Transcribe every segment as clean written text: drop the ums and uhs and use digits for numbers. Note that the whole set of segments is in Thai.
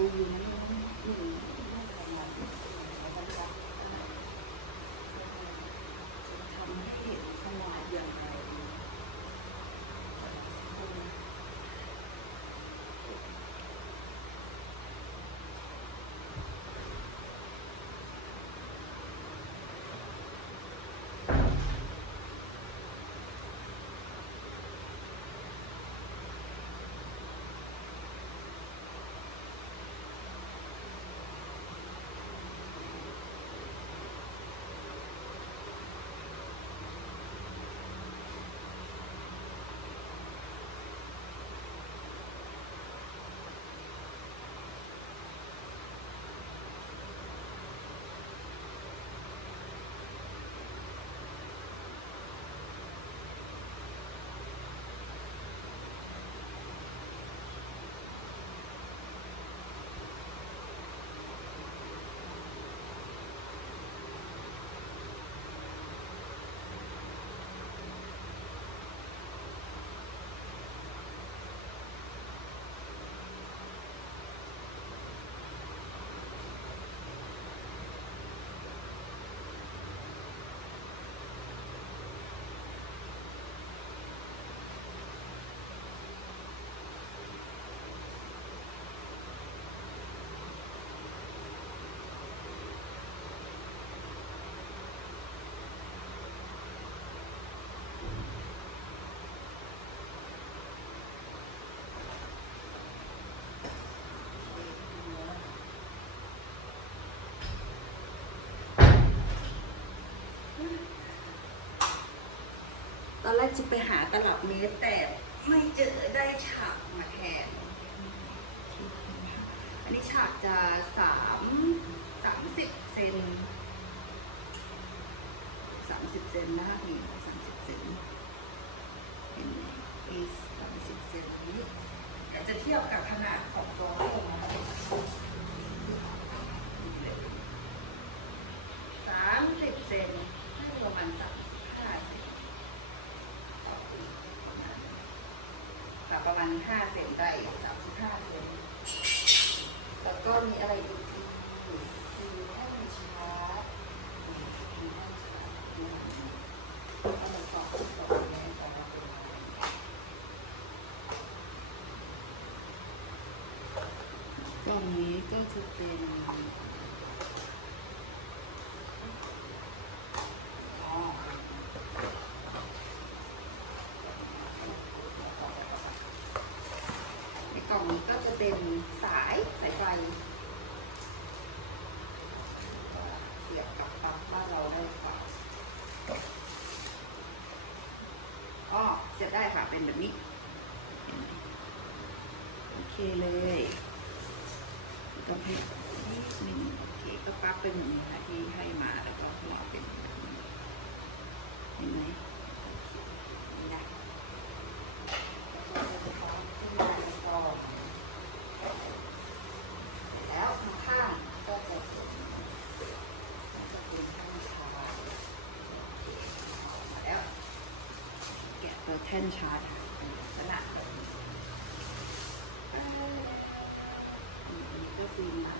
อยู่นะอยู่น่าจะประมาณแล้วก็จะทำให้เห็นขนาดอย่างไรตอนแรกจะไปหาตลับเมตรแต่ไม่เจอได้ฉากมาแทนอันนี้ฉากจะ30 เซน30 เซนนะนี่30 เซนเห็นไหม30 เซนนี้อยากจะเทียบกับขนาดของตัวเลขนะคะ30 เซนน่าจะประมาณ35 เซนประมาณ5 เซนได้35 เซนแล้วก็มีอะไรอีกคือแท่นชาร์จกล่องนี้ก็จะเป็นกล่องนี้ก็จะเป็นสายไฟเสียบกับปลั๊กบ้านเราได้ค่ะเสียบได้ค่ะเป็นแบบนี้โอเคเลยต้องให้นิดนึงโอเคก็ปลั๊กเป็นแบบนี้ค่ะที่ให้มาแล้วก็หัวเป็นแบบนี้เห็นไหมนี่นะแล้วข้างๆก็จะเป็นแท่นชาร์จแล้วแกะตัวแท่นชาร์จลักษณะแบบนี้ก็ซีนมา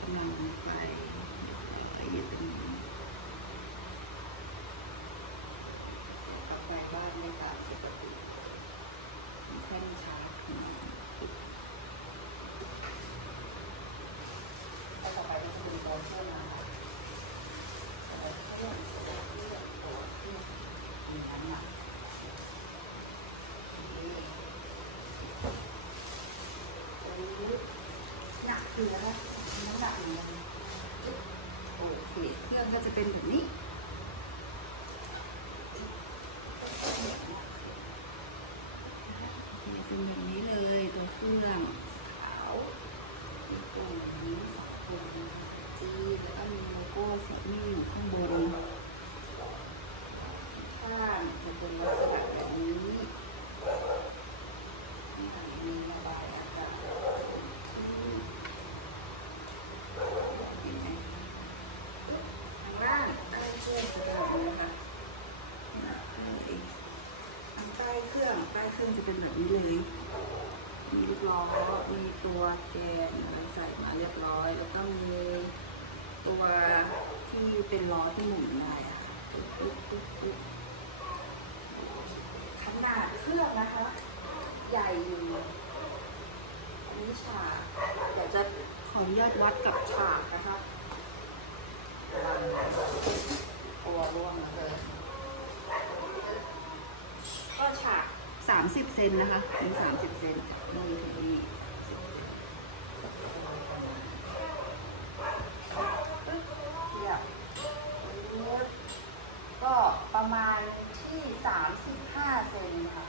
กำลังไฟอยู่ตรงนี้ปลั๊กไฟบ้านไม่ต่างปกติแท่นชาร์จแล้วต่อไปก็จะเป็นตัวเชื่อมมาหนักคือแล้วน้ำหนักเหมือนกันโอเคเครื่องก็จะเป็นแบบนี้เป็นแบบนี้เลยตัวเครื่องขาวมีกล่องนี้2 คนจีแล้วก็มีโลโก้สีนี่อยู่ข้างบนข้างจะเป็นลักษณะแบบนี้มีระบายอากาศเห็นไหมข้างล่างตั้งชื่อ ตัวแกนอะไรใส่มาเรียบร้อย แล้วก็มีตัวที่เป็นล้อที่หมุนได้อะปุ๊บขนาดเครื่องนะคะ ใหญ่อยู่อันนี้ฉากเดี๋ยวจะขออนุญาตวัดกับฉากนะคะตัวร่วงเลยก็ฉาก30 เซนนะคะนี่30 เซนนี่ถึงนี่ก็ประมาณที่35 เซนค่ะ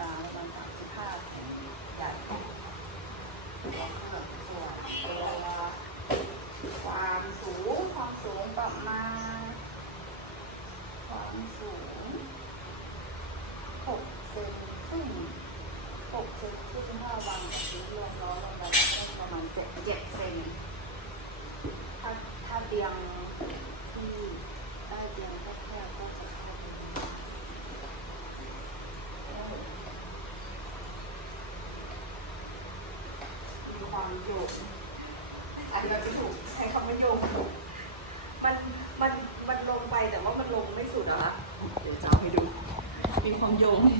ตาประมาณ35 เซนใหญ่ความสูงประมาณ6 เซนครึ่ง6 เซนครึ่ง5 วันกับซื้อรวมล้อรวมอะไรก็ประมาณ7 เซนถ้าเตียงที่ได้เตียงแคบๆก็จะแคบมีความโยกอันนี้จะถูกใช้คำว่าโยกมันลงไปแต่ว่ามันลงไม่สุดอะค่ะเดี๋ยวจะให้ดูมีความโยงนี่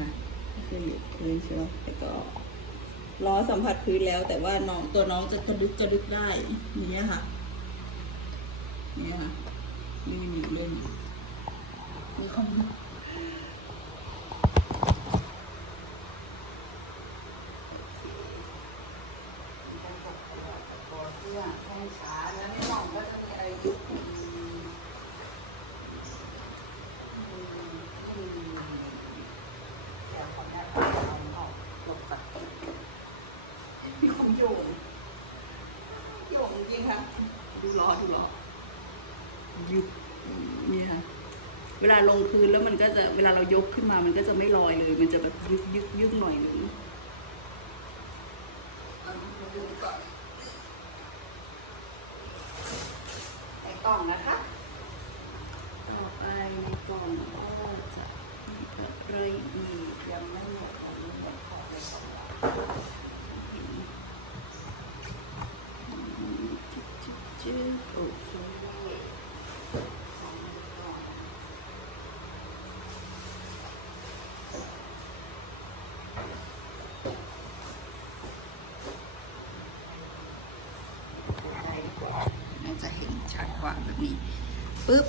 ค่ะขึ้นอยู่พื้นใช่ไหมแต่ก็ล้อสัมผัสพื้นแล้วแต่ว่าตัวน้องจะกระดึกได้นี่ค่ะนี่ค่ะนี่มันอยู่เล่นมีความแข้งขาแล้วในห้องก็จะมีอะไรยุบเดี๋ยวขอแนะนำเอาหลบก่อนมีความโยงจริงค่ะดูล้อยุบนี่ค่ะเวลาลงพื้นแล้วมันก็จะเวลาเรายกขึ้นมามันก็จะไม่ลอยเลยมันจะแบบยึกหน่อยนึงกล่องนะคะต่อไปในกล่องก็จะมีอะไรอีกยังไม่หมดเลยหมดขอเลยสองชื่อโอเคจะเห็นชัดกว่าแบบนี้ปึ๊บ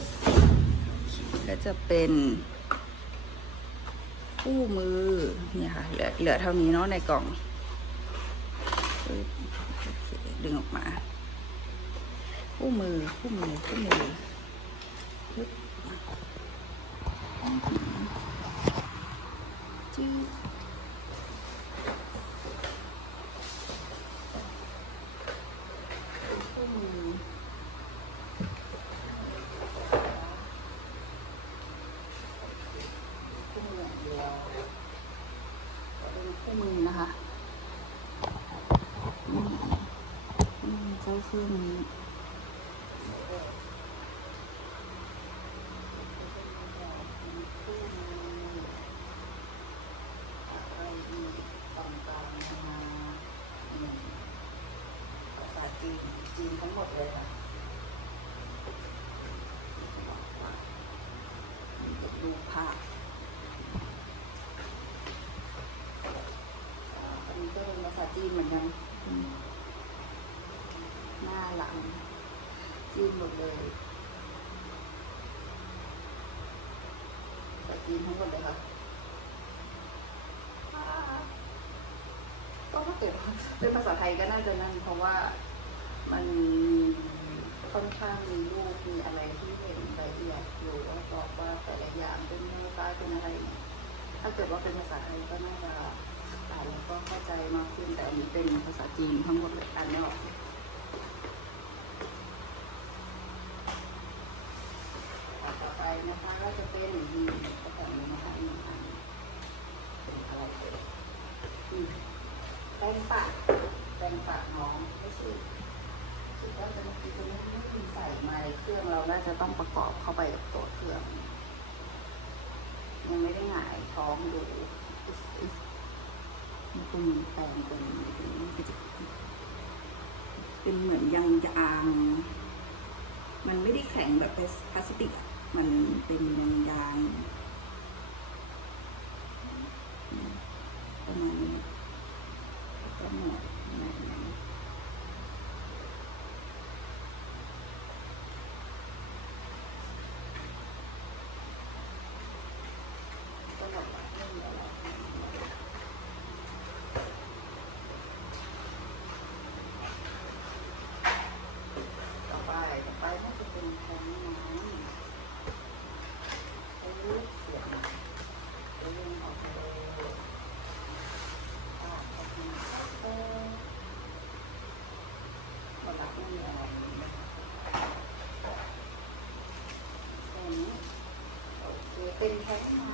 ก็จะเป็นคู่มือเนี่ยค่ะเหลือเท่านี้เนาะในกล่องปึ๊บดึงออกมาคู่มือปึ๊บจื้อคู่มือนะคะเจ้าเครื่องนี้ภาษาจีนทั้งหมดเลยค่ะดูภาพอันนี้ก็เป็นภาษาจีนเหมือนกันหน้าหลังจีนหมดเลยภาษาจีนทั้งหมดเลยค่ะก็ถ้าเกิดเป็นภาษาไทยก็น่าจะนั่นเพราะว่ามันค่อนข้างมีรูปมีอะไรที่เห็นละเอียดอยู่ว่าบอกว่าแต่ละอย่างเป็นเนื้อฟ้าเป็นอะไรเนี่ยถ้าเกิดว่าเป็นภาษาไทยก็น่าจะอ่านแล้วก็เข้าใจมากขึ้นแต่อันนี้เป็นภาษาจีนทั้งหมดเลยอ่านไม่ออกต่อไปนะคะก็จะเป็นก็แบบนี้นะคะเป็นอะไรแป้งปากน้องไม่ใช่คิดว่าจะไม่มีใส่มาในเครื่องเราน่าจะต้องประกอบเข้าไปกับตัวเครื่องยังไม่ได้หงายท้องดู แล้วก็มีแปรงตรงนี้ก็จะเป็นเหมือนยางมันไม่ได้แข็งแบบพลาสติกอ่ะมันเป็นยางประมาณนี้ก็หมดแบบนั้นก็หมดละเรื่องเดียวแล้วต่อไปน่าจะเป็นแท้งน้ำเสียงเรื่องออกเลยหมดละเรื่องเดียวแล้วเป็นแท้งน้ำ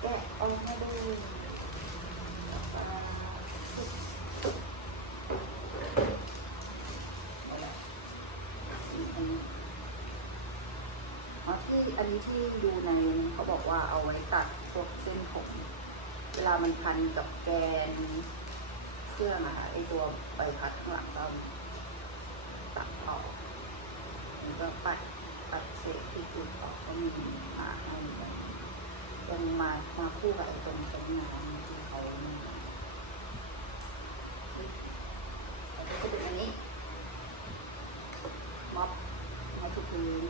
แกะออกมาดูอันนี้ที่ดูในเขาบอกว่าเอาไว้ตัดพวกเส้นผมเวลามันพันกับแกนเครื่องอะค่ะไอตัวใบพัดข้างหลังก็ตัดออกมันก็ปัดเศษที่ติดออกก็มีมาให้ยังมาคู่กับไอตรงแท้งน้ำที่เขาจะเป็นอันนี้ม็อบมาทุกพื้น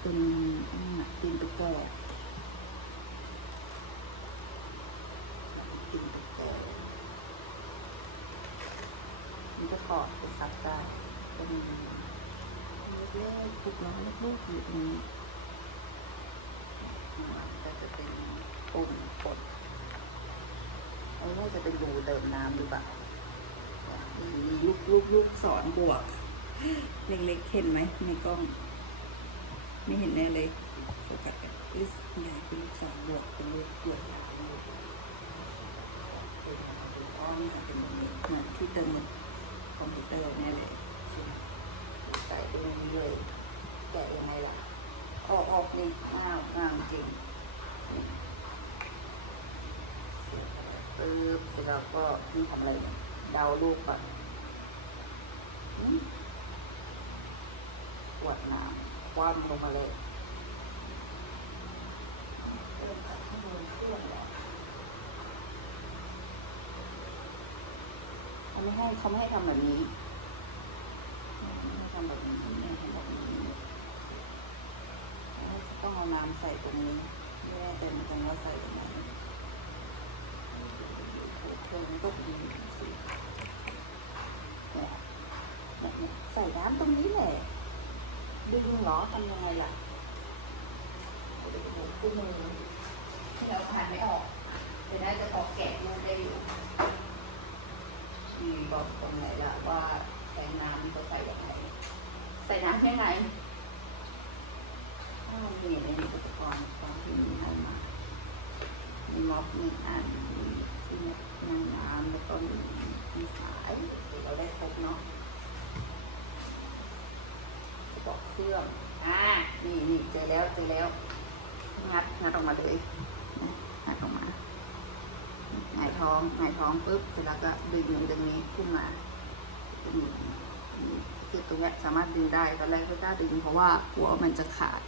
เป็นตีนตุ๊กแกมันจะถอดไปซักได้เป็นเล็กๆถูกล้อลูกๆอยู่ตรงนี้ก็จะเป็นปุ่มกดไอ้นี่จะเป็นรูเติมน้ำหรือเปล่ามีลูกศรบวกเล็กๆเห็นไหมในกล้องไม่เห็นแน่เลยโฟกัสกันใหญ่เป็นลูกศรบวกเป็นลูกบวกยาวเป็นอ้อมเป็นตรงนี้เหมือนที่เติมคอมพิวเตอร์นี่เลยใส่ตรงนี้เลยแกะยังไงล่ะออกนี่งามจริงปึ๊บเสร็จแล้วก็นี่ทำอะไรเนี่ยเดาลูกก่อนขวดน้ำคว่ำลงมาเลยเขาไม่ให้ทำแบบนี้ไม่ทำแบบนี้ต้องเอาน้ำใส่ตรงนี้ไม่แน่ใจมันตรงว่าใส่ตรงไหนเครื่องก็ดีสิเนี่ยใส่น้ำตรงนี้แหละดึงเหรอทำยังไงล่ะคู่มือที่เราผ่านไม่ออกจะได้จะออกแกะรูปได้อยู่มีบอกตรงไหนล่ะว่าใส่น้ำก็ใส่ยังไงใส่น้ำยังไงมีในอุปกรณ์ตอนที่มีให้มามีม็อบมีอันมีที่น้ำแล้วก็มีสายเราได้ครบเนาะบอกเครื่องนี่เจอแล้วงัดออกมาเลยงัดออกมาหงายท้องปุ๊บเสร็จแล้วก็ดึงตรงนี้ขึ้นมาคือตรงนี้สามารถดึงได้ตอนแรกไม่กล้าดึงเพราะว่ากลัวมันจะขาด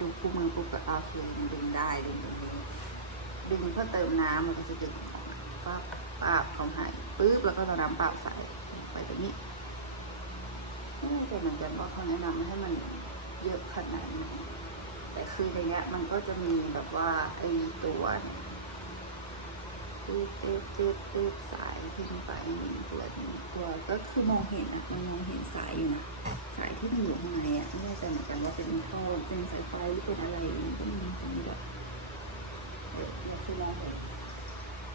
ดูคู่มือปุ๊บก็เอาคือมันดึงได้ดึงเพื่อเติมน้ำมันก็จะดึงของป้าของหายปุ๊บแล้วก็เราน้ำเปล่าใส่ไปตรงนี้ไม่แน่ใจเหมือนกันว่าเขาแนะนำให้มันเยอะขนาดไหนแต่คือในนี้มันก็จะมีแบบว่าไอ้ตัวตู้สายขึ้นไปตัวก็คือมองเห็นสายอยู่นะสายที่มันอยู่ข้างในไม่แน่ใจเหมือนกันว่าเป็นท่อเป็นสายไฟหรือเป็นอะไรก็มีตรงนี้แบบเนี่ยคือมองเห็น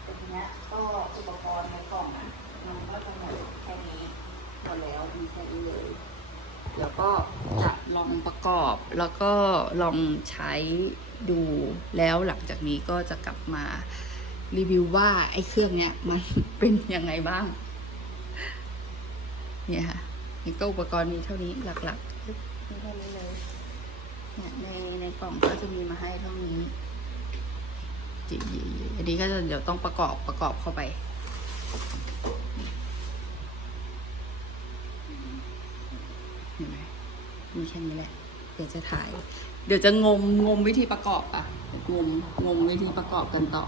แต่ทีนี้ก็อุปกรณ์ในกล่องนะมันก็จะหมดแค่นี้หมดแล้วมีแค่นี้เลยเดี๋ยวก็จะลองประกอบแล้วก็ลองใช้ดูแล้วหลังจากนี้ก็จะกลับมารีวิวว่าไอ้เครื่องเนี้ยมันเป็นยังไงบ้าง เนี่ยค่ะนี่ก็อุปกรณ์มีเท่านี้หลักๆมีเท่านี้เลยเนี่ยในกล่องก็จะมีมาให้เท่านี้จีอันนี้ก็จะเดี๋ยวต้องประกอบเข้าไปเห็นไหมมีแค่นี้แหละเดี๋ยวจะถ่าย เดี๋ยวจะงมวิธีประกอบอ่ะงมวิธีประกอบกันต่อ